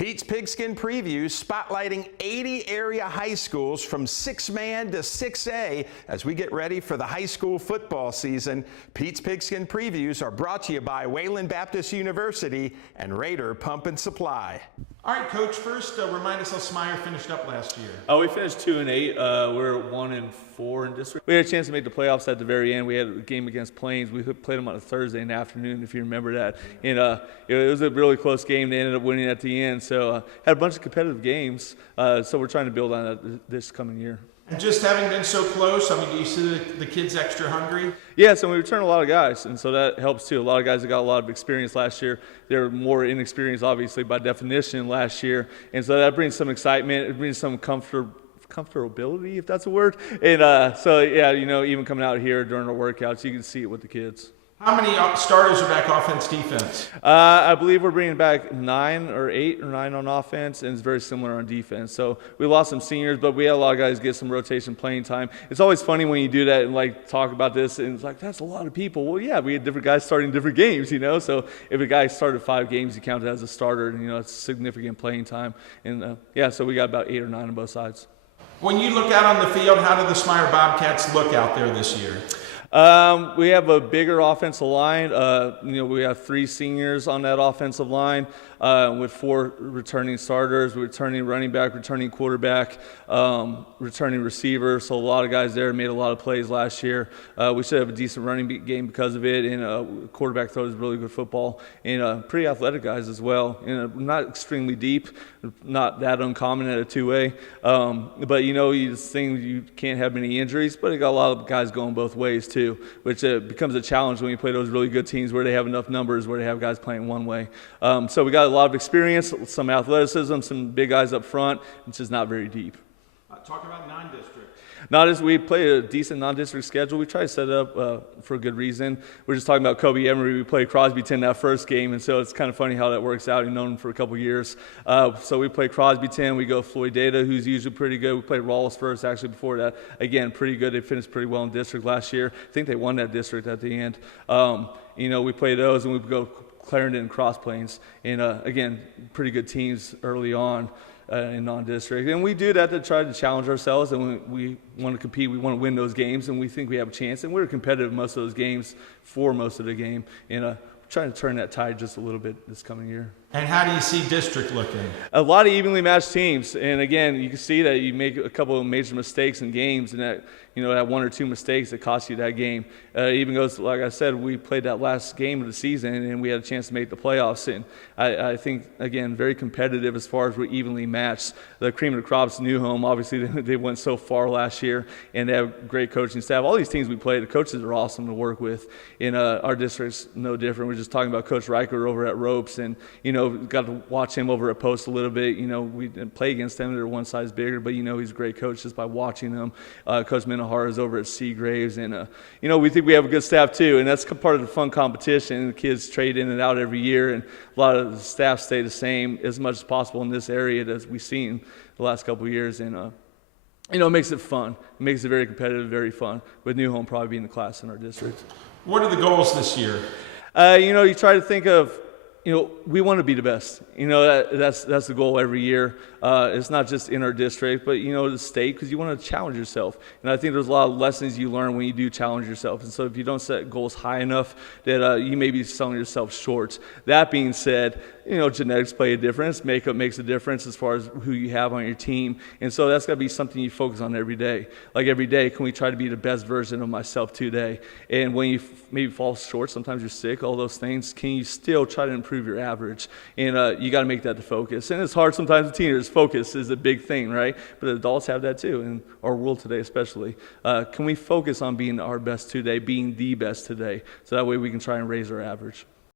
Pete's Pigskin Previews spotlighting 80 area high schools from 6-man to 6A as we get ready for the high school football season. Pete's Pigskin Previews are brought to you by Wayland Baptist University and Raider Pump and Supply. All right, Coach, first remind us how Smyer finished up last year. We finished 2-8. We're 1-4 in district. We had a chance to make the playoffs at the very end. We had a game against Plains. We played them on a Thursday in the afternoon, if you remember that. And it was a really close game. They ended up winning at the end. So had a bunch of competitive games. So we're trying to build on that this coming year. And just having been so close, I mean, do you see the kids extra hungry? Yeah, so we return a lot of guys, and so that helps too. A lot of guys that got a lot of experience last year. They're more inexperienced, obviously, by definition last year. And so that brings some excitement. It brings some comfortability, if that's a word. And so, yeah, you know, even coming out here during our workouts, you can see it with the kids. How many starters are back offense, defense? I believe we're bringing back 9 or 8 or 9 on offense, and it's very similar on defense. So we lost some seniors, but we had a lot of guys get some rotation playing time. It's always funny when you do that and like talk about this, and it's like, that's a lot of people. Well, yeah, we had different guys starting different games, you know. So if a guy started 5 games, he counted as a starter, and, you know, it's significant playing time. And yeah, so we got about 8 or 9 on both sides. When you look out on the field, how do the Smyer Bobcats look out there this year? We have a bigger offensive line. You know, we have 3 seniors on that offensive line with 4 returning starters, returning running back, returning quarterback, returning receiver. So a lot of guys there made a lot of plays last year. We should have a decent running game because of it, and quarterback throws really good football, and pretty athletic guys as well. And not extremely deep, not that uncommon at a 2A. But you know, you can't have many injuries, but it got a lot of guys going both ways too, which becomes a challenge when you play those really good teams where they have enough numbers, where they have guys playing one way. So we got a lot of experience, some athleticism, some big guys up front. It's just not very deep. Talk about non-district. Not as we play a decent non-district schedule. We try to set it up for a good reason. We're just talking about Kobe Emery. We played Crosbyton that first game, and so it's kind of funny how that works out. We've known him for a couple years. So we play Crosbyton. We go Floyd Data, who's usually pretty good. We played Rawls first, actually, before that. Again, pretty good. They finished pretty well in district last year. I think they won that district at the end. You know, we play those, and we go Clarendon and Cross Plains. And, again, pretty good teams early on. In non-district, and we do that to try to challenge ourselves, and we want to compete, we want to win those games, and we think we have a chance, and we're competitive most of those games for most of the game, and trying to turn that tide just a little bit this coming year. And how do you see district looking? A lot of evenly matched teams, and again, you can see that you make a couple of major mistakes in games, and that, you know, that 1 or 2 mistakes that cost you that game. Even goes, like I said, we played that last game of the season, and we had a chance to make the playoffs. And I think, again, very competitive as far as we're evenly matched. The cream of the crop's New Home. Obviously, they went so far last year, and they have great coaching staff. All these teams we play, the coaches are awesome to work with. And our district's no different. We're just talking about Coach Riker over at Ropes, and, you know, got to watch him over at Post a little bit. You know, we didn't play against them. They're one size bigger, but, you know, he's a great coach just by watching them. Coach Minahara is over at Seagraves, and, you know, we think we have a good staff too, and that's part of the fun competition. The kids trade in and out every year, and a lot of the staff stay the same as much as possible in this area as we've seen the last couple of years, and you know, it makes it fun. It makes it very competitive, very fun, with New Home probably being the class in our district. What are the goals this year? You know, you try to think of, you know, we want to be the best. You know, that's the goal every year. It's not just in our district, but, you know, the state, because you want to challenge yourself. And I think there's a lot of lessons you learn when you do challenge yourself. And so if you don't set goals high enough, that you may be selling yourself short. That being said, you know, genetics play a difference. Makeup makes a difference as far as who you have on your team. And so that's got to be something you focus on every day. Like every day, can we try to be the best version of myself today? And when you maybe fall short, sometimes you're sick, all those things, can you still try to improve your average? And you got to make that the focus. And it's hard sometimes with teenagers. Focus is a big thing, right? But adults have that too, in our world today especially. Can we focus on being our best today, being the best today, so that way we can try and raise our average?